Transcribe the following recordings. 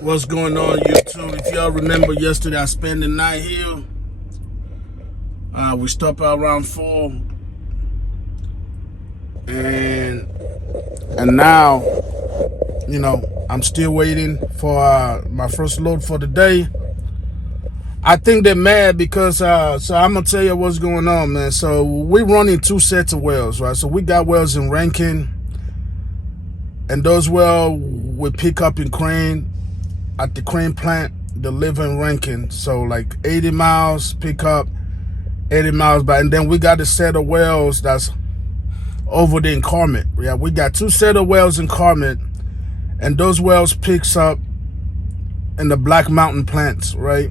What's going on, YouTube? If y'all remember yesterday, I spent the night here. We stopped around 4, and now, I'm still waiting for my first load for the day. I think they're mad because so I'm gonna tell you what's going on, man. So we're running 2 sets of wells, right? So we got wells in Rankin, and those wells we pick up in Crane at the Crane plant. They live in Rankin, so like 80 miles pick up, 80 miles back, and then we got a set of wells that's over there in Carmel. Yeah, we got 2 set of wells in Carmel, and those wells picks up in the Black Mountain plants, right?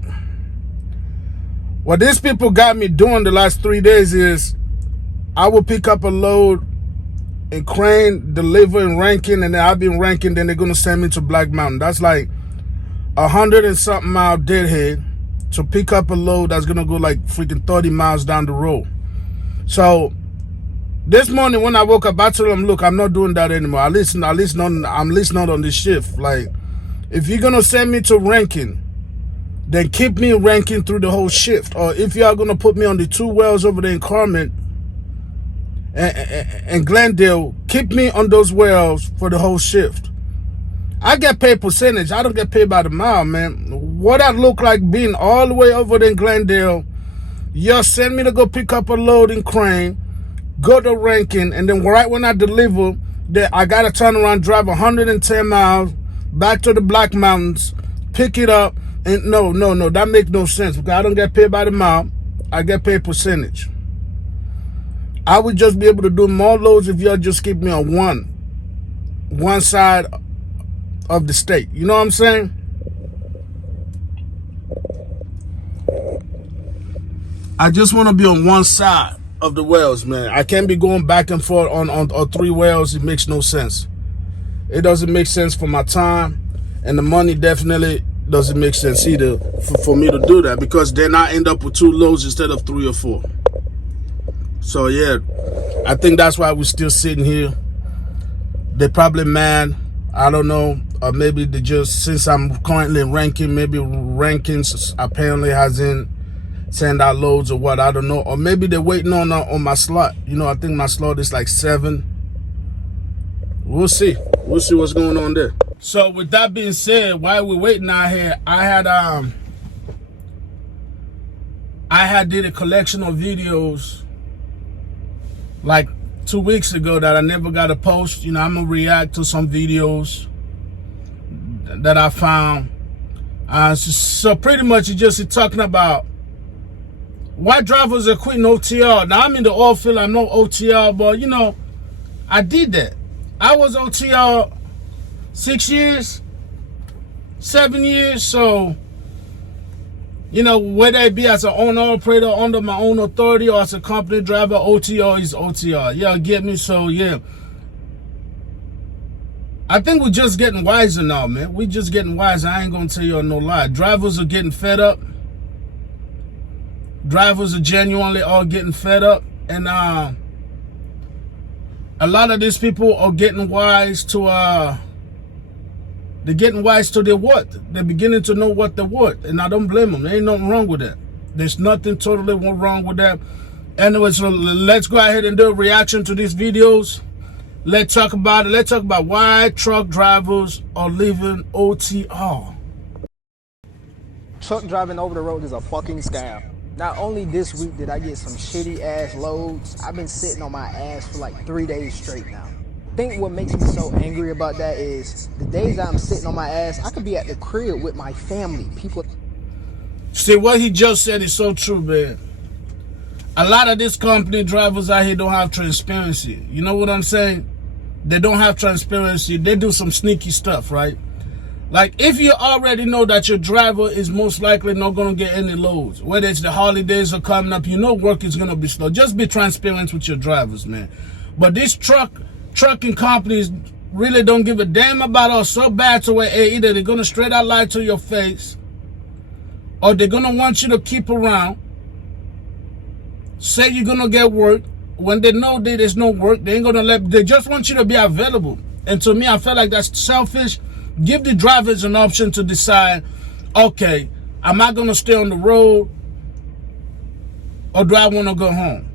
What these people got me doing the last 3 days is I will pick up a load in Crane, deliver in Rankin, and then I'll be in Rankin, then they're gonna send me to Black Mountain. That's like 100 and something mile deadhead to pick up a load that's gonna go like freaking 30 miles down the road. So this morning when I woke up, I told them, look, I'm not doing that anymore. I'm listening on this shift. Like, if you're gonna send me to Rankin, then keep me in Rankin through the whole shift. Or if you are gonna put me on the 2 wells over there in Carmel and Glendale, keep me on those wells for the whole shift. I get paid percentage. I don't get paid by the mile, man. What I look like being all the way over there in Glendale, you send me to go pick up a load in Crane, go to Rankin, and then right when I deliver, I gotta turn around, drive 110 miles back to the Black Mountains, pick it up, and no, that makes no sense because I don't get paid by the mile. I get paid percentage. I would just be able to do more loads if y'all just keep me on one side of the state. You know what I'm saying? I just want to be on one side of the wells, man. I can't be going back and forth on 3 wells. It makes no sense. It doesn't make sense for my time, and the money definitely doesn't make sense either for me to do that, because then I end up with 2 loads instead of 3 or 4. So yeah, I think that's why we're still sitting here. They're probably mad. I don't know. Or maybe they just, since I'm currently ranking, maybe Rankins apparently hasn't sent out loads or what, I don't know. Or maybe they're waiting on my slot. I think my slot is like 7. We'll see. We'll see what's going on there. So with that being said, while we're waiting out here, I had did a collection of videos like 2 weeks ago that I never got to post. I'm gonna react to some videos that I found. So pretty much it's just talking about why drivers are quitting OTR. Now I'm in the oil field, I'm no OTR, but I did that. I was OTR 6 years, 7 years. So, whether it be as an owner operator under my own authority or as a company driver, OTR is OTR. Yeah, get me? So yeah, I think we're just getting wiser now, man. We're just getting wiser. I ain't gonna tell you no lie. Drivers are getting fed up. Drivers are genuinely all getting fed up, and a lot of these people are getting wise to they're getting wise to their what. They're beginning to know what they want, and I don't blame them. There ain't nothing wrong with that. There's nothing totally wrong with that. Anyway, so let's go ahead and do a reaction to these videos. Let's talk about it. Let's talk about why truck drivers are leaving OTR. Truck driving over the road is a fucking scam. Not only this week did I get some shitty ass loads, I've been sitting on my ass for like 3 days straight now. I think what makes me so angry about that is the days that I'm sitting on my ass, I could be at the crib with my family. People. See, what he just said is so true, man. A lot of these company drivers out here don't have transparency. You know what I'm saying? They don't have transparency. They do some sneaky stuff, right? Like, if you already know that your driver is most likely not going to get any loads, whether it's the holidays are coming up, work is going to be slow. Just be transparent with your drivers, man. But these trucking companies really don't give a damn about us so bad to where either they're going to straight out lie to your face, or they're going to want you to keep around, say you're going to get work. When they know that there's no work, they ain't going to they just want you to be available. And to me, I feel like that's selfish. Give the drivers an option to decide, okay, am I gonna stay on the road or do I wanna go home?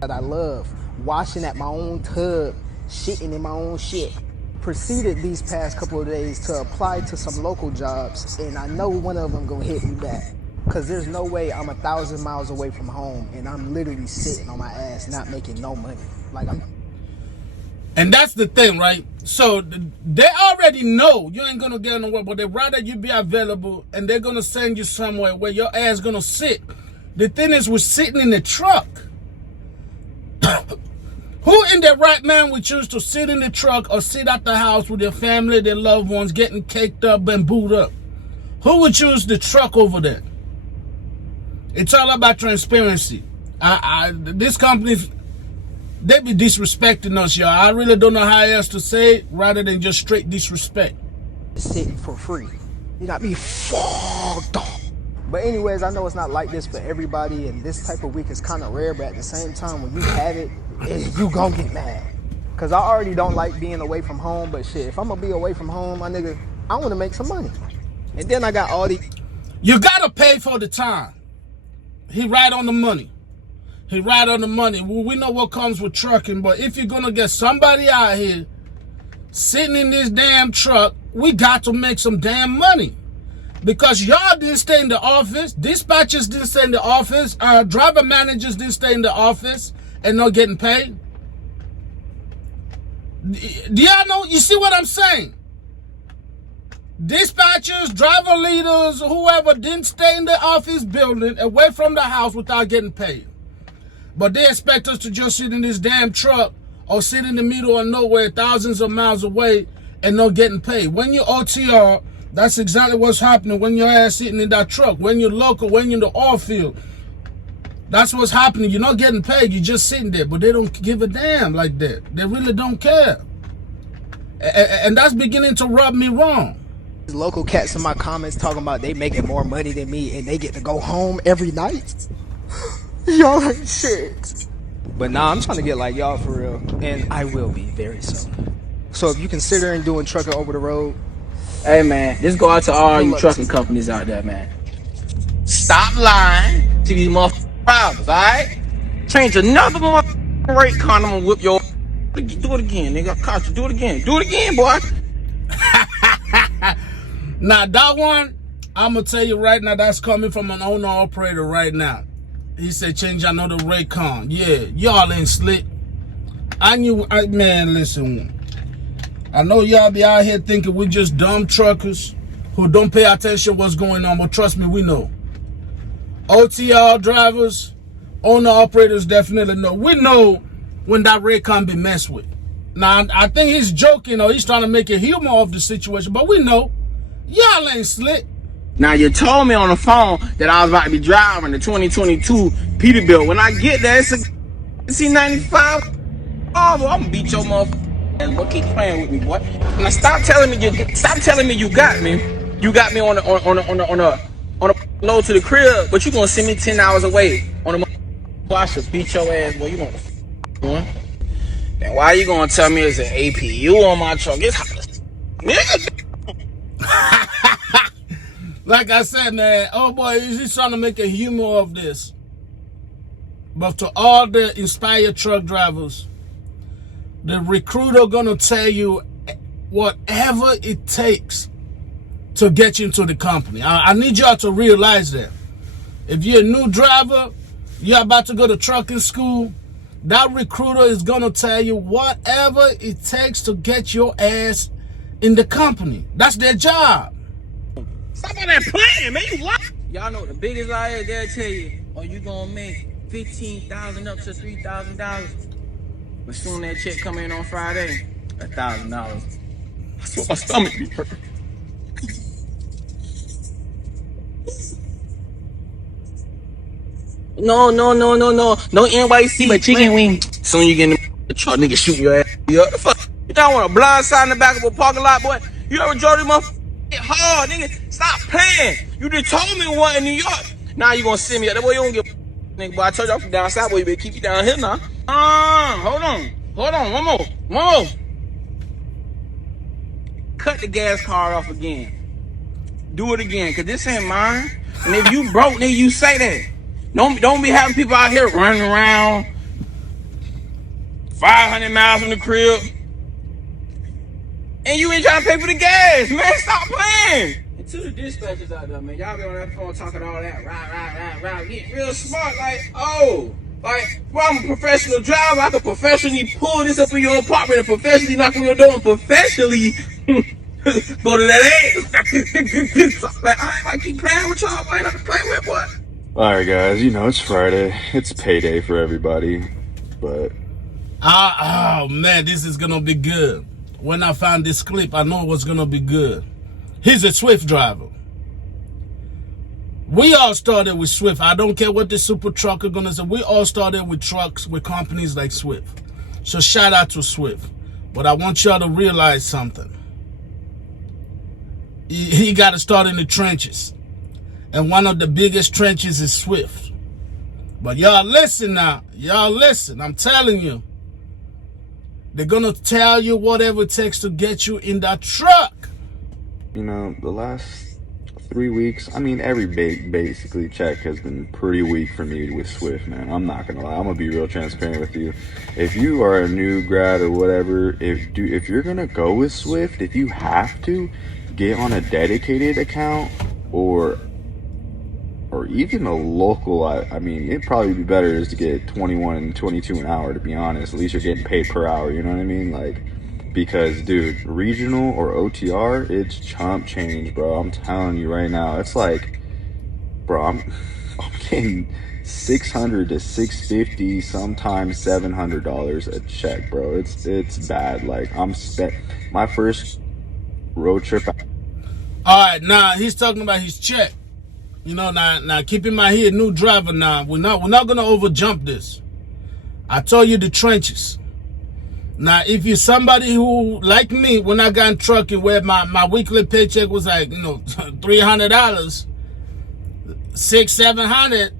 That I love, washing at my own tub, shitting in my own shit. Proceeded these past couple of days to apply to some local jobs, and I know one of them gonna hit me back. Cause there's no way I'm 1,000 miles away from home and I'm literally sitting on my ass not making no money. And that's the thing, right? So they already know you ain't gonna get nowhere, but they rather you be available, and they're gonna send you somewhere where your ass gonna sit. The thing is, we're sitting in the truck. Who in their right mind would choose to sit in the truck or sit at the house with their family, their loved ones, getting caked up and booed up? Who would choose the truck over that? It's all about transparency. This company, they be disrespecting us, y'all. I really don't know how else to say it rather than just straight disrespect. Sitting for free. You got me fucked up. But anyways, I know it's not like this for everybody, and this type of week is kind of rare, but at the same time, when you have it, you gon' get mad. Cause I already don't like being away from home, but shit, if I'm gonna be away from home, my nigga, I wanna make some money. And then I got all the... You gotta pay for the time. He right on the money. He right on the money. We know what comes with trucking, but if you're gonna get somebody out here sitting in this damn truck, we got to make some damn money. Because y'all didn't stay in the office, dispatchers didn't stay in the office, driver managers didn't stay in the office and not getting paid. Do y'all know? You see what I'm saying? Dispatchers, driver leaders, whoever didn't stay in the office building away from the house without getting paid. But they expect us to just sit in this damn truck or sit in the middle of nowhere thousands of miles away and not getting paid. When you're OTR, that's exactly what's happening when your ass sitting in that truck. When you're local, when you're in the oil field, that's what's happening. You're not getting paid, you're just sitting there. But they don't give a damn like that. They really don't care. And that's beginning to rub me wrong. Local cats in my comments talking about they making more money than me and they get to go home every night. Y'all ain't shit. But nah, I'm trying to get like y'all for real. And I will be very soon. So if you considering doing trucking over the road, hey man, just go out to all you trucking companies out there, man. Stop lying to these motherfucking drivers, alright? Change another motherfucking rate card, I'm gonna whip your... Do it again, nigga. I caught you. Do it again. Do it again, boy. Now that one, I'm gonna tell you right now, that's coming from an owner operator right now. He said change another Raycon. Yeah, y'all ain't slick. Man, listen. I know y'all be out here thinking we just dumb truckers who don't pay attention what's going on, but trust me, we know. OTR drivers, owner operators definitely know. We know when that Raycon be messed with. Now, I think he's joking or he's trying to make a humor of the situation, but we know. Y'all ain't slick. Now, you told me on the phone that I was about to be driving the 2022 Peterbilt. When I get there, it's a C95. Oh, I'm gonna beat your motherfucker. Boy, keep playing with me, boy. Now, stop telling me you got me. You got me on a load to the crib, but you gonna send me 10 hours away on a... Boy, I should beat your ass, boy. You gonna boy. Then why you gonna tell me it's an APU on my truck? It's hot as nigga. Like I said, man, oh boy, he's trying to make a humor of this. But to all the inspired truck drivers, the recruiter gonna tell you whatever it takes to get you into the company. I need y'all to realize that. If you're a new driver, you're about to go to trucking school, that recruiter is gonna tell you whatever it takes to get your ass in the company. That's their job. Stop on that plan, man. You lie. Y'all know the biggest lie is they'll tell you, oh, you gonna make $15,000 up to $3,000. But soon that check come in on Friday, $1,000. That's what my stomach be hurt. No NYC, but chicken wing. Soon you get in the truck, nigga shoot your ass. What the fuck? You don't want a blind side in the back of a parking lot, boy? You ever drove this motherfucker? Get hard, nigga. Stop playing. You just told me what in New York. Now you gonna send me up. That boy, you don't get nigga, boy. I told you I'm from down south, boy. You better keep you down here now. Hold on. One more. cut the gas card off again. Do it again, cause this ain't mine. And if you broke, then you say that. Don't be having people out here running around 500 miles from the crib, and you ain't trying to pay for the gas, man. Stop playing. And to the dispatchers out there, man, y'all be on that phone talking all that, right, get real smart, like, well, I'm a professional driver. I can professionally pull this up in your apartment and professionally knock on your door and professionally go to that ass. Like, I keep playing with y'all, boy. Not to play with, boy. Alright guys, you know it's Friday. It's payday for everybody, but... Oh man, this is gonna be good. When I found this clip, I know it was gonna be good. He's a Swift driver. We all started with Swift. I don't care what the super truck are gonna say. We all started with trucks, with companies like Swift. So shout out to Swift. But I want y'all to realize something. He got to start in the trenches. And one of the biggest trenches is Swift. But y'all listen now. Y'all listen. I'm telling you. They're going to tell you whatever it takes to get you in that truck. You know, the last 3 weeks, I mean, every basically check has been pretty weak for me with Swift, man. I'm not going to lie. I'm going to be real transparent with you. If you are a new grad or whatever, if you're going to go with Swift, if you have to, get on a dedicated account or even a local. I mean, it'd probably be better is to get 21 and 22 an hour, to be honest. At least you're getting paid per hour, you know what I mean? Like, because dude, regional or OTR, it's chump change, bro. I'm telling you right now, it's like, bro, I'm getting $600 to $650, sometimes $700 a check, bro. It's bad. Like, my first road trip. All right, now he's talking about his check. You know, now keep in mind, he a new driver now. We're not gonna overjump this. I told you the trenches. Now, if you're somebody who, like me, when I got in trucking, where my weekly paycheck was like, you know, $300, $600-700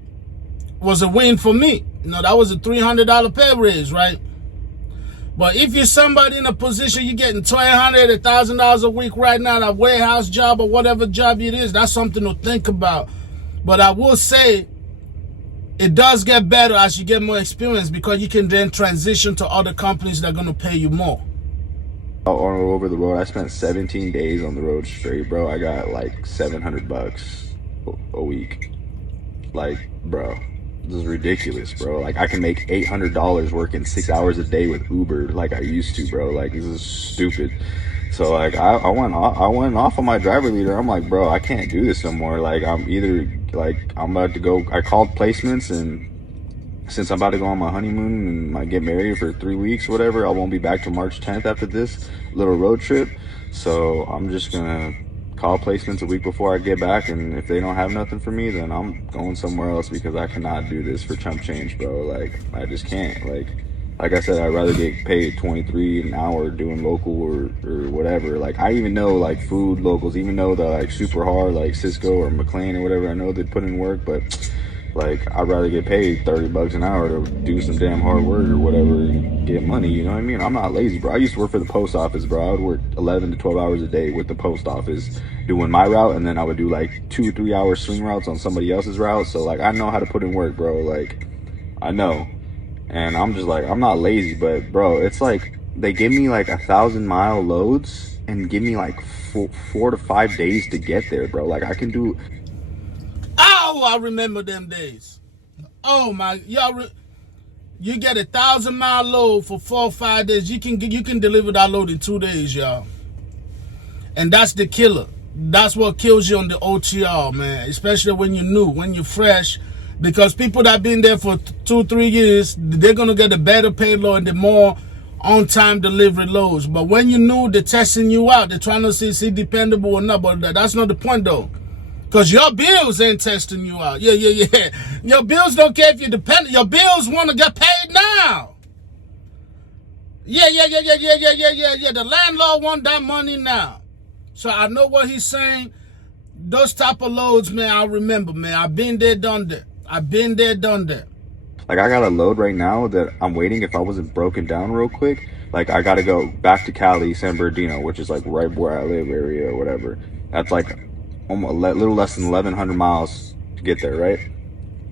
was a win for me. You know, that was a $300 pay raise, right? But if you're somebody in a position you're getting $1,200, $1,000 a week right now, that warehouse job or whatever job it is, that's something to think about. But I will say it does get better as you get more experience, because you can then transition to other companies that are going to pay you more. All over the road, I spent 17 days on the road straight, bro. I got like $700 a week. Like, bro. This is ridiculous, bro. Like, I can make $800 working 6 hours a day with Uber like I used to, bro. Like, this is stupid. So like, I went off on my driver leader. I'm like, bro, I can't do this no more. Like, I'm about to go. I called placements, and since I'm about to go on my honeymoon and I get married for 3 weeks or whatever, I won't be back till March 10th after this little road trip. So I'm just gonna call placements a week before I get back, and if they don't have nothing for me, then I'm going somewhere else, because I cannot do this for chump change, bro. Like, I just can't. Like I said, I'd rather get paid $23 an hour doing local or whatever. Like, I even know like food locals, even though they're like super hard, like Cisco or McLean or whatever, I know they put in work, but like, I'd rather get paid $30 an hour to do some damn hard work or whatever and get money, you know what I mean? I'm not lazy, bro. I used to work for the post office, bro. I would work 11 to 12 hours a day with the post office doing my route, and then I would do like 2 or 3 hour swing routes on somebody else's route. So like, I know how to put in work, bro. Like, I know. And I'm just like, I'm not lazy, but bro, it's like they give me like 1,000-mile loads and give me like 4 to 5 days to get there, bro. Like, I can do. Oh, I remember them days. Oh my, y'all, you get 1,000-mile load for 4 or 5 days. You can deliver that load in 2 days, y'all. And that's the killer. That's what kills you on the OTR, man. Especially when you're new, when you're fresh. Because people that been there for 2-3 years, they're gonna get a better paid load and the more on-time delivery loads. But when you're new, they're testing you out. They're trying to see dependable or not. But that's not the point, though. Because your bills ain't testing you out. Yeah. Your bills don't care if you're dependent. Your bills want to get paid now. Yeah. The landlord want that money now. So I know what he's saying. Those type of loads, man, I remember, man. I've been there, done that. Like, I got a load right now that I'm waiting, if I wasn't broken down real quick, Like I gotta go back to Cali, San Bernardino, which is like right where I live area or whatever. That's like almost a little less than 1,100 miles to get there, right?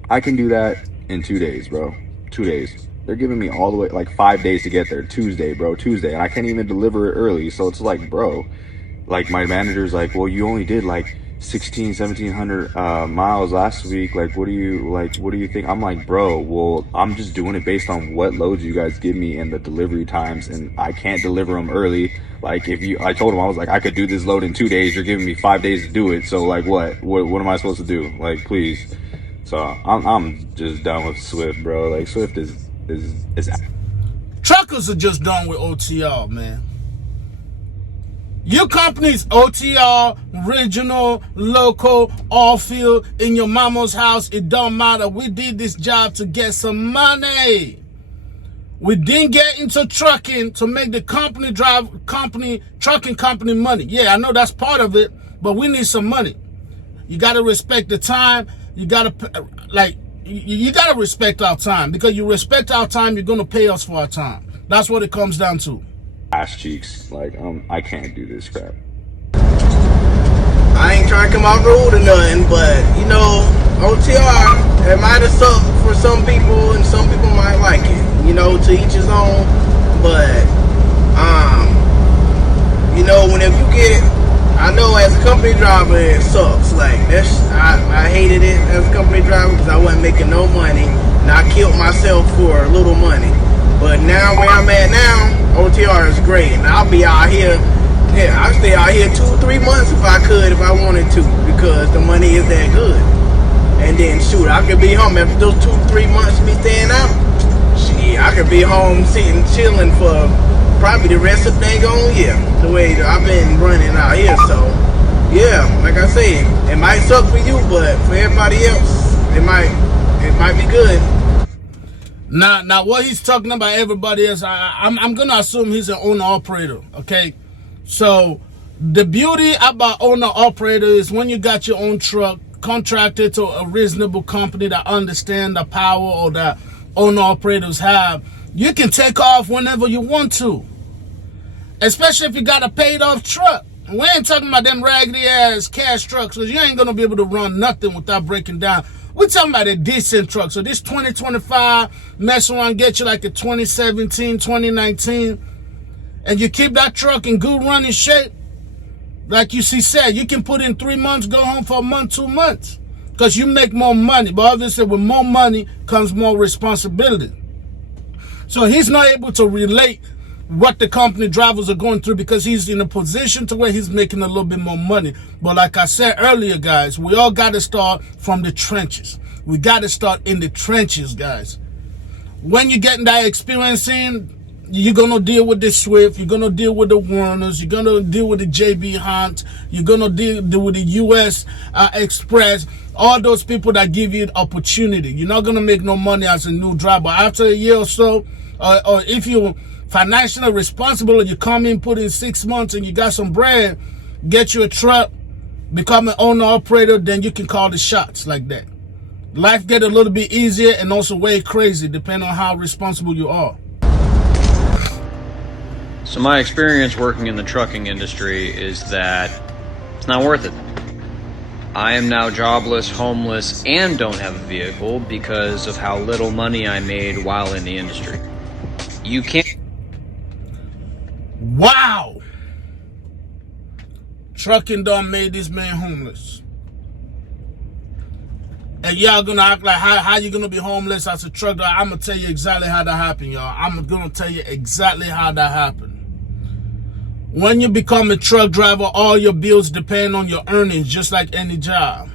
I can do that in 2 days, bro. 2 days. They're giving me all the way like 5 days to get there. Tuesday, bro, Tuesday, and I can't even deliver it early. So it's like, bro, like my manager's like, well, you only did like 1,700 miles last week. Like, what do you think? I'm like, bro, well, I'm just doing it based on what loads you guys give me and the delivery times, and I can't deliver them early. Like, I told him, I was like, I could do this load in 2 days. You're giving me 5 days to do it. So like, what am I supposed to do? Like, please. So I'm just done with Swift, bro. Like, Swift is Truckers are just done with OTR, man. Your company's OTR, regional, local, all field, in your mama's house. It don't matter. We did this job to get some money. We didn't get into trucking to make the trucking company money. Yeah, I know that's part of it, but we need some money. You got to respect the time. You got to, you got to respect our time, because you respect our time, you're going to pay us for our time. That's what it comes down to. ass cheeks. Like, I can't do this crap. I ain't trying to come off rude or nothing, but, you know, OTR, it might have sucked for some people, and some people might like it, you know, to each his own, but, you know, whenever you get, I know as a company driver, it sucks, like, I hated it as a company driver, because I wasn't making no money, and I killed myself for a little money, but now where I'm at now, OTR is great, and I'll be out here. Yeah, I'll stay out here 2 or 3 months if I could, if I wanted to, because the money is that good. And then, shoot, I could be home after those 2 or 3 months of me staying out. Shit, I could be home sitting, chilling for probably the rest of the dang on year, the way that I've been running out here. So, yeah, like I said, it might suck for you, but for everybody else, it might be good. Now, what he's talking about, everybody else, I'm gonna assume he's an owner operator, okay? So the beauty about owner operator is when you got your own truck contracted to a reasonable company that understand the power or that owner operators have, you can take off whenever you want to, especially if you got a paid off truck. We ain't talking about them raggedy ass cash trucks, because you ain't gonna be able to run nothing without breaking down. We're talking about a decent truck. So this 2025 mess around, get you like a 2017, 2019, and you keep that truck in good running shape. Like you see said, you can put in 3 months, go home for a month, 2 months, because you make more money. But obviously with more money comes more responsibility. So he's not able to relate what the company drivers are going through, because he's in a position to where he's making a little bit more money. But like I said earlier, guys, we all got to start from the trenches. We got to start in the trenches, guys. When you're getting that experience in, you're going to deal with the Swift, you're going to deal with the Warners, you're going to deal with the JB Hunt, you're going to deal with the US Express, all those people that give you an opportunity. You're not going to make no money as a new driver. After a year or so, or if you're financially responsible and you come in, put in 6 months and you got some bread, get you a truck, become an owner operator, then you can call the shots like that. Life get a little bit easier and also way crazy depending on how responsible you are. So my experience working in the trucking industry is that it's not worth it. I am now jobless, homeless, and don't have a vehicle because of how little money I made while in the industry. You can't... Wow! Trucking done made this man homeless. And y'all gonna act like how you gonna be homeless as a truck driver? I'm gonna tell you exactly how that happened, y'all. I'm gonna tell you exactly how that happened. When you become a truck driver, all your bills depend on your earnings, just like any job.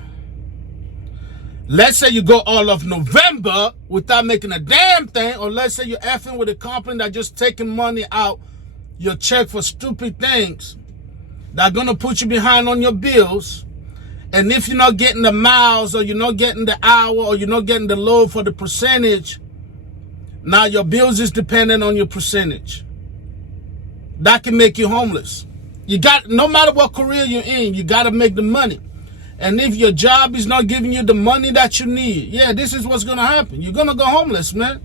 Let's say you go all of November without making a damn thing, or let's say you're effing with a company that just taking money out your check for stupid things that are gonna put you behind on your bills. And if you're not getting the miles, or you're not getting the hour, or you're not getting the load for the percentage, now your bills is dependent on your percentage. That can make you homeless. You got, no matter what career you're in, you got to make the money. And if your job is not giving you the money that you need, yeah, this is what's going to happen. You're going to go homeless, man.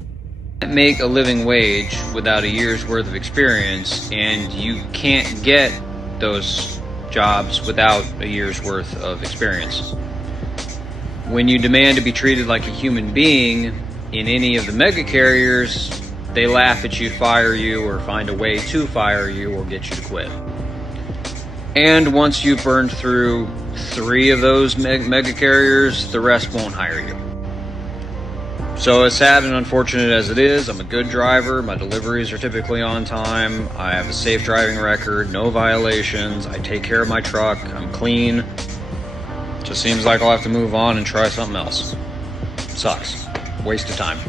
make a living wage without a year's worth of experience, and you can't get those jobs without a year's worth of experience. When you demand to be treated like a human being in any of the mega carriers, they laugh at you, fire you, or find a way to fire you or get you to quit. And once you've burned through 3 of those mega carriers, the rest won't hire you. So as sad and unfortunate as it is, I'm a good driver. My deliveries are typically on time. I have a safe driving record, no violations. I take care of my truck. I'm clean. Just seems like I'll have to move on and try something else. Sucks. Waste of time.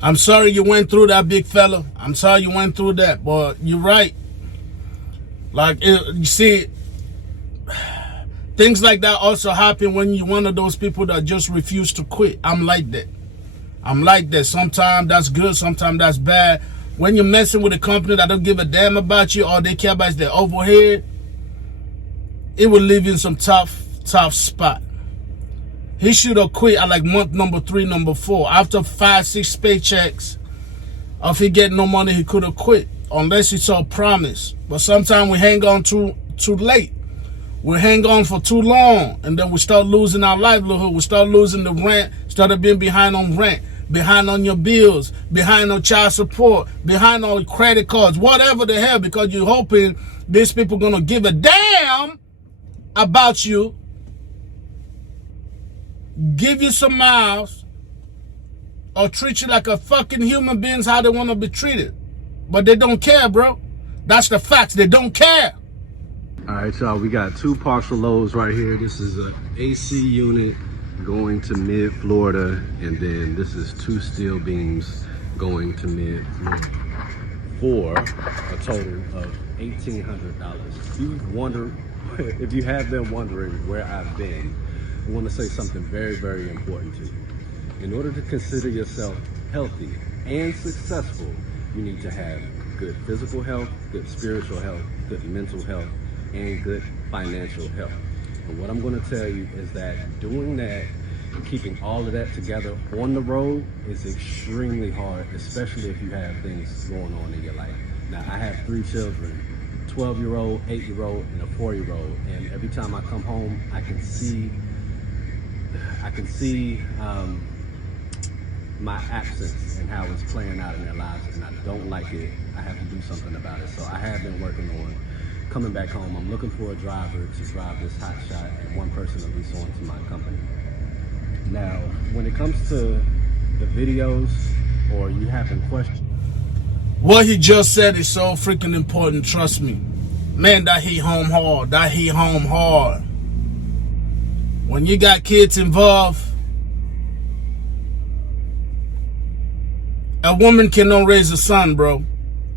I'm sorry you went through that, big fella. I'm sorry you went through that, but you're right. Like, you see, things like that also happen when you're one of those people that just refuse to quit. I'm like that. Sometimes that's good, sometimes that's bad. When you're messing with a company that don't give a damn about you, all they care about is their overhead, it will leave you in some tough spot. He should have quit at like month number 3, number 4. After 5, 6 paychecks, if he get no money, he could have quit. Unless it's all promise. But sometimes we hang on too late. We hang on for too long, and then we start losing our livelihood. We start losing the rent, started being behind on rent, behind on your bills, behind on child support, behind on credit cards, whatever the hell, because you're hoping these people are going to give a damn about you, give you some miles, or treat you like a fucking human being how they want to be treated. But they don't care, bro. That's the facts. They don't care. All right, y'all, we got 2 partial loads right here. This is an AC unit going to mid-Florida, and then this is 2 steel beams going to mid-Florida for a total of $1,800. If you have been wondering where I've been, I want to say something very, very important to you. In order to consider yourself healthy and successful, you need to have good physical health, good spiritual health, good mental health, and good financial health. And what I'm going to tell you is that doing that and keeping all of that together on the road is extremely hard, especially if you have things going on in your life. Now, I have 3 children, 12-year-old, 8-year-old, and a 4-year-old. And every time I come home, I can see my absence and how it's playing out in their lives, and I don't like it. I have to do something about it. So I have been working on coming back home. I'm looking for a driver to drive this hot shot and one person at least onto my company. Now, when it comes to the videos or you having questions, what he just said is so freaking important, trust me. Man, that hit home hard. That hit home hard. When you got kids involved, a woman cannot raise a son, bro.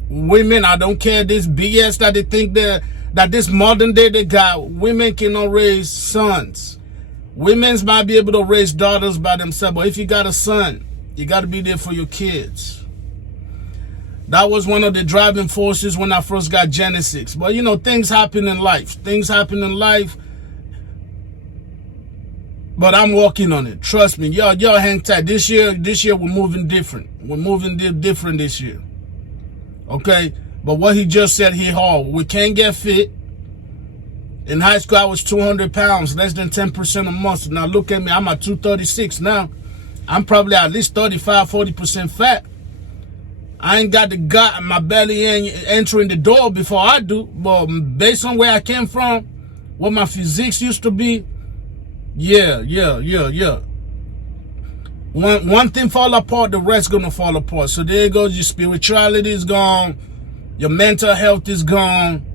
Women, I don't care this BS that they think that this modern day they got. Women cannot raise sons. Women might be able to raise daughters by themselves, but if you got a son, you got to be there for your kids. That was one of the driving forces when I first got Genesis. But you know, things happen in life. Things happen in life. But I'm working on it. Trust me. Y'all hang tight. This year we're moving different. We're moving different this year. Okay? But what he just said, he hard. We can't get fit. In high school, I was 200 pounds, less than 10% of muscle. Now look at me. I'm at 236 now. I'm probably at least 35, 40% fat. I ain't got the gut, my belly ain't entering the door before I do. But based on where I came from, what my physique used to be, yeah. One thing fall apart, the rest gonna fall apart. So there goes your spirituality is gone, your mental health is gone,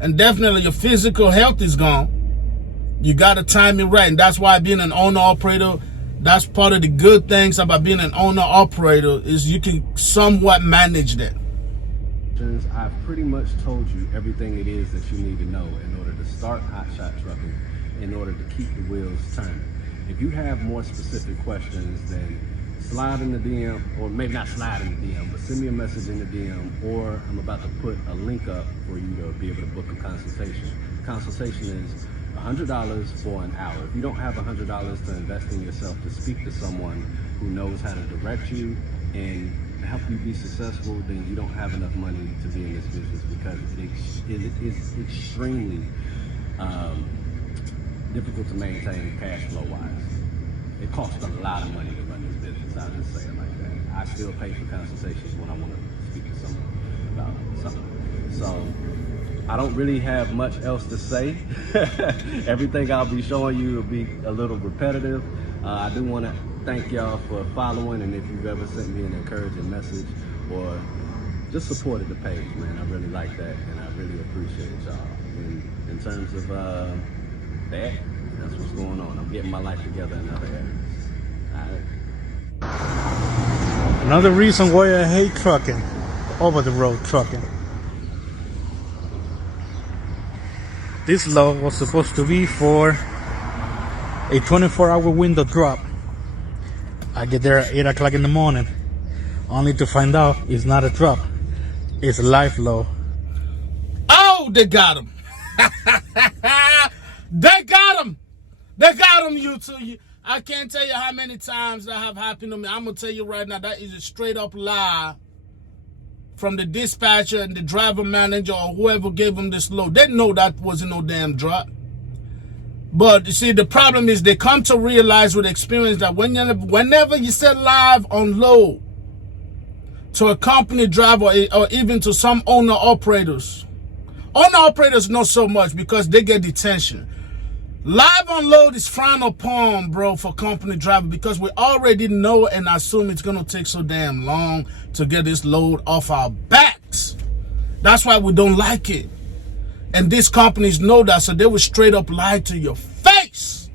and definitely your physical health is gone. You gotta time it right, and that's why being an owner-operator, that's part of the good things about being an owner-operator is you can somewhat manage that. I've pretty much told you everything it is that you need to know in order to start hotshot trucking, in order to keep the wheels turning. If you have more specific questions, then slide in the DM, or maybe not slide in the DM, but send me a message in the DM, or I'm about to put a link up for you to be able to book a consultation. The consultation is $100 for an hour. If you don't have $100 to invest in yourself, to speak to someone who knows how to direct you and help you be successful, then you don't have enough money to be in this business, because it is extremely difficult to maintain cash flow wise. It costs a lot of money to run this business. I'll just say it like that. I still pay for consultations when I want to speak to someone about something. So I don't really have much else to say. Everything I'll be showing you will be a little repetitive. I do want to thank y'all for following, and if you've ever sent me an encouraging message or just supported the page, man, I really like that, and I really appreciate y'all. And in terms of that's what's going on. I'm getting my life together in other areas. All right. Another reason why I hate trucking, over the road trucking. This load was supposed to be for a 24-hour window drop. I get there at 8 o'clock in the morning, only to find out it's not a drop, it's a live load. Oh, they got him. They got him. They got him, you two. I can't tell you how many times that have happened to me. I'm going to tell you right now, that is a straight up lie from the dispatcher and the driver manager or whoever gave them this load. They know that wasn't no damn drop. But you see, the problem is they come to realize with experience that whenever you set live on load to a company driver or even to some owner-operators, owner-operators not so much because they get detention. Live on load is frowned upon, bro, for company driver, because we already know and assume it's going to take so damn long to get this load off our backs. That's why we don't like it. And these companies know that, so they will straight up lie to your face.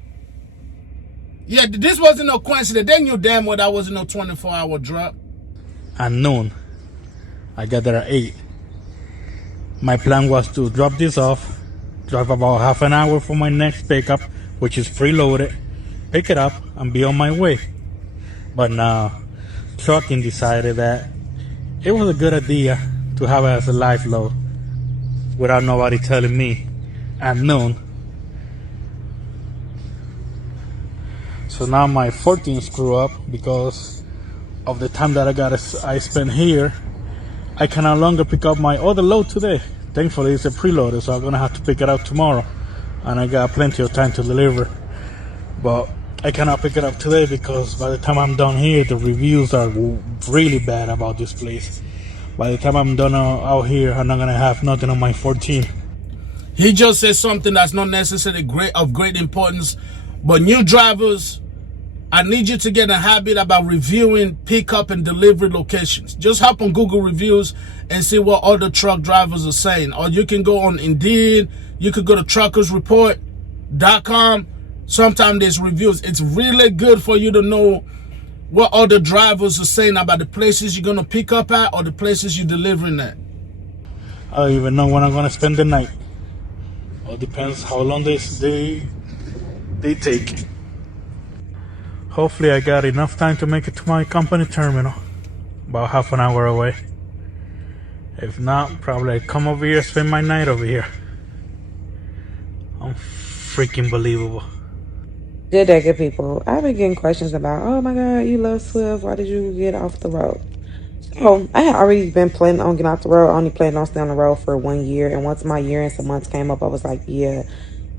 Yeah, this wasn't no coincidence. They knew damn well that wasn't no 24-hour drop. At noon, I got there at 8. My plan was to drop this off, drive about half an hour for my next pickup, which is preloaded, pick it up, and be on my way. But now, trucking decided that it was a good idea to have it as a live load without nobody telling me at noon. So now my 14 screw up because of the time that I spent here. I can no longer pick up my other load today. Thankfully, it's a preloader, so I'm gonna have to pick it up tomorrow, and I got plenty of time to deliver. But I cannot pick it up today because by the time I'm done here, the reviews are really bad about this place. By the time I'm done out here, I'm not gonna have nothing on my 14. He just said something that's not necessarily of great importance, but new drivers, I need you to get a habit about reviewing pickup and delivery locations. Just hop on Google reviews and see what other truck drivers are saying. Or you can go on Indeed. You could go to truckersreport.com. Sometimes there's reviews. It's really good for you to know what other drivers are saying about the places you're going to pick up at or the places you're delivering at. I don't even know when I'm going to spend the night. All depends how long they take. Hopefully I got enough time to make it to my company terminal. About half an hour away. If not, probably I come over here, spend my night over here. Freaking believable. Good day, good people. I've been getting questions about, oh my God, you love Swift. Why did you get off the road? So I had already been planning on getting off the road. I only planned on staying on the road for 1 year. And once my year and some months came up, I was like, yeah,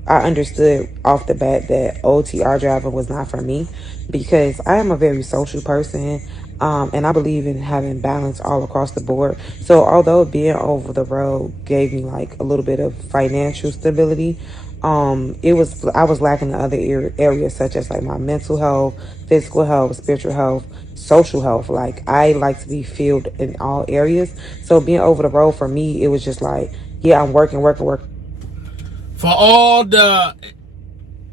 I understood off the bat that OTR driving was not for me because I am a very social person. And I believe in having balance all across the board. So although being over the road gave me like a little bit of financial stability, I was lacking in other areas such as like my mental health, physical health, spiritual health, social health. Like I like to be filled in all areas. So being over the road for me, it was just like, yeah, I'm working. For all the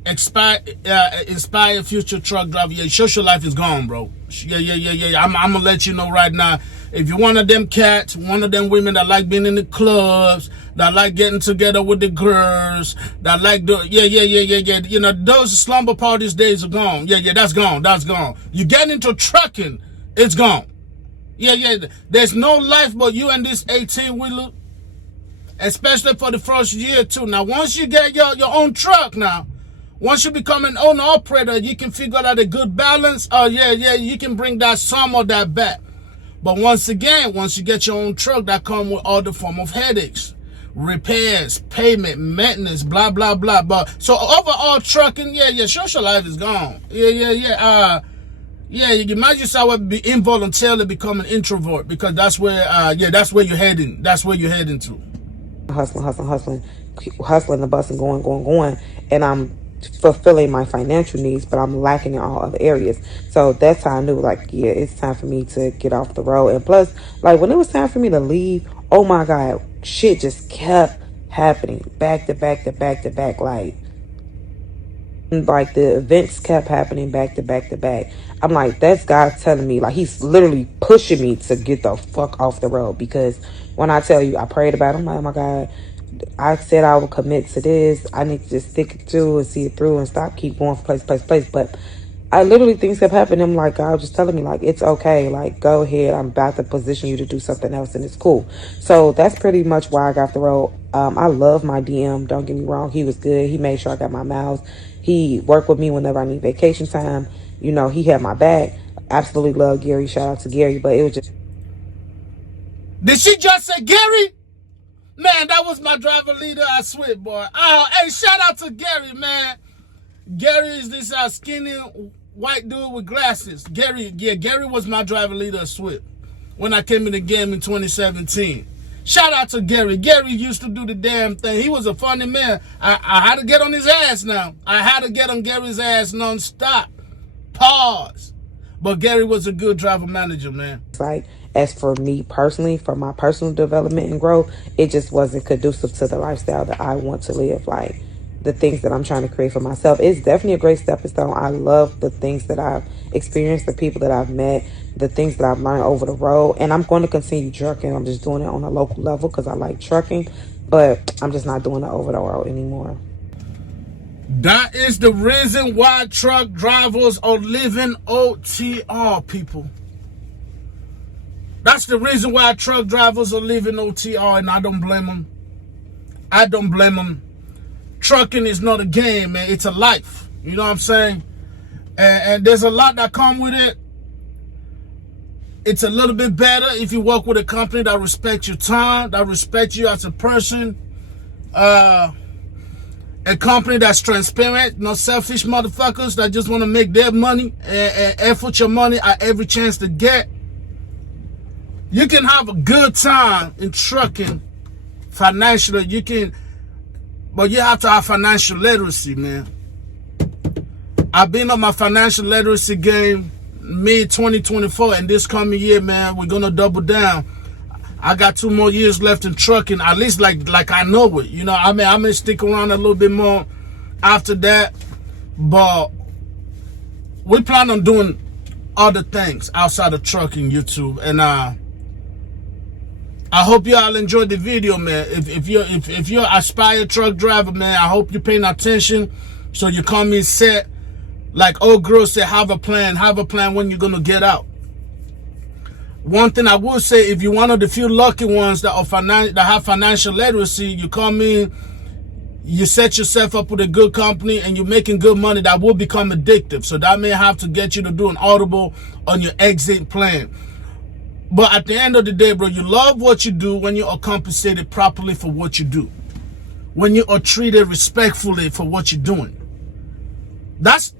inspired future truck driver, yeah, social life is gone, bro. Yeah. I'm gonna let you know right now. If you're one of them cats, one of them women that like being in the clubs, that like getting together with the girls, that like yeah. You know, those slumber parties days are gone. Yeah, that's gone. You get into trucking, it's gone. Yeah. There's no life but you and this 18-wheeler. especially for the first year too. Now, once you get your own truck now, once you become an owner operator, you can figure out a good balance. Oh, yeah, you can bring that some of that back. But once again, once you get your own truck, that comes with all the form of headaches, repairs, payment, maintenance, blah, blah, blah. But so overall trucking, your social life is gone. Yeah, you might just be involuntarily become an introvert because that's where, that's where you're heading. That's where you're heading to. Hustling the bus and going. And I'm fulfilling my financial needs, but I'm lacking in all other areas. So that's how I knew, like, yeah, it's time for me to get off the road. And plus, like, when it was time for me to leave, oh my God, shit just kept happening back to back. Like the events kept happening back to back. I'm like, that's God telling me, like, he's literally pushing me to get the fuck off the road. Because when I tell you, I prayed about it, I'm like, oh my God, I said I would commit to this. I need to just stick it to and see it through and stop, keep going from place. But I literally, things kept happening. I'm like, God was just telling me, like, it's okay. Like, go ahead. I'm about to position you to do something else, and it's cool. So that's pretty much why I got off the road. I love my DM. Don't get me wrong. He was good. He made sure I got my miles. He worked with me whenever I need vacation time. You know, he had my back. Absolutely love Gary. Shout out to Gary. But it was just... Did she just say Gary? Man, that was my driver leader, I swear, boy. Oh, hey, shout out to Gary, man. Gary is this skinny white dude with glasses. Gary was my driver leader at Swift when I came in the game in 2017. Shout out to Gary. Gary used to do the damn thing. He was a funny man. I had to get on his ass now. I had to get on Gary's ass non-stop. Pause. But Gary was a good driver manager, man. Like, as for me personally, for my personal development and growth, it just wasn't conducive to the lifestyle that I want to live. Like, the things that I'm trying to create for myself. It's definitely a great stepping stone. I love the things that I've experienced, the people that I've met, the things that I've learned over the road. And I'm going to continue trucking. I'm just doing it on a local level because I like trucking. But I'm just not doing it over the road anymore. That is the reason why truck drivers are living OTR, people. That's the reason why truck drivers are living OTR, and I don't blame them. I don't blame them. Trucking is not a game, man. It's a life. You know what I'm saying? And there's a lot that come with it. It's a little bit better if you work with a company that respects your time, that respects you as a person. A company that's transparent, no selfish motherfuckers that just want to make their money and effort your money at every chance to get. You can have a good time in trucking financially. You can, but you have to have financial literacy, man. I've been on my financial literacy game mid-2024, and this coming year, man, we're gonna double down. I got 2 more years left in trucking, at least like I know it. You know, I may stick around a little bit more after that, but we plan on doing other things outside of trucking, YouTube, and I hope y'all enjoyed the video, man. If you're an aspired truck driver, man, I hope you're paying attention so you come in set. Like old girl said, have a plan when you're gonna get out. One thing I would say, if you're one of the few lucky ones that have financial literacy, you come in, you set yourself up with a good company, and you're making good money, that will become addictive. So that may have to get you to do an audible on your exit plan. But at the end of the day, bro, you love what you do when you are compensated properly for what you do. When you are treated respectfully for what you're doing. That's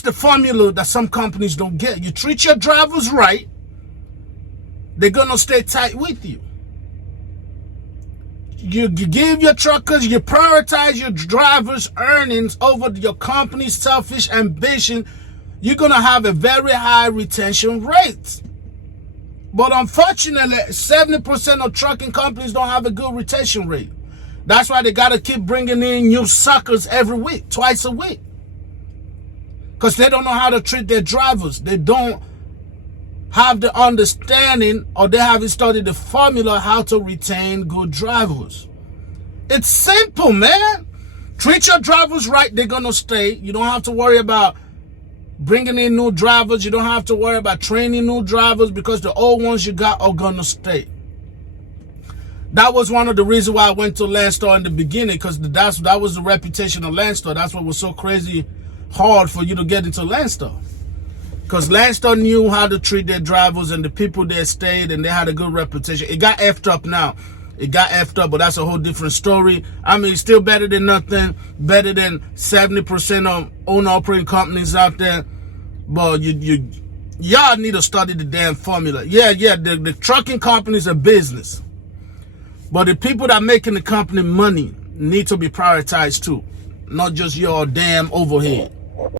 the formula that some companies don't get. You treat your drivers right, they're gonna stay tight with you. You give your truckers, you prioritize your drivers' earnings over your company's selfish ambition, you're gonna have a very high retention rate. But unfortunately, 70% of trucking companies don't have a good retention rate. That's why they gotta keep bringing in new suckers every week, twice a week. Because they don't know how to treat their drivers. They don't have the understanding, or they haven't studied the formula how to retain good drivers. It's simple, man. Treat your drivers right, they're gonna stay. You don't have to worry about bringing in new drivers. You don't have to worry about training new drivers, because the old ones you got are gonna stay. that was one of the reasons why I went to Landstar in the beginning, because that was the reputation of Landstar. That's what was so crazy hard for you to get into Landstar. Because Landstar knew how to treat their drivers and the people that stayed, and they had a good reputation. It got effed up now. It got effed up, but that's a whole different story. I mean, it's still better than nothing, better than 70% of owner-operating companies out there. But y'all need to study the damn formula. Yeah, the trucking companies are business. But the people that are making the company money need to be prioritized too. Not just your damn overhead.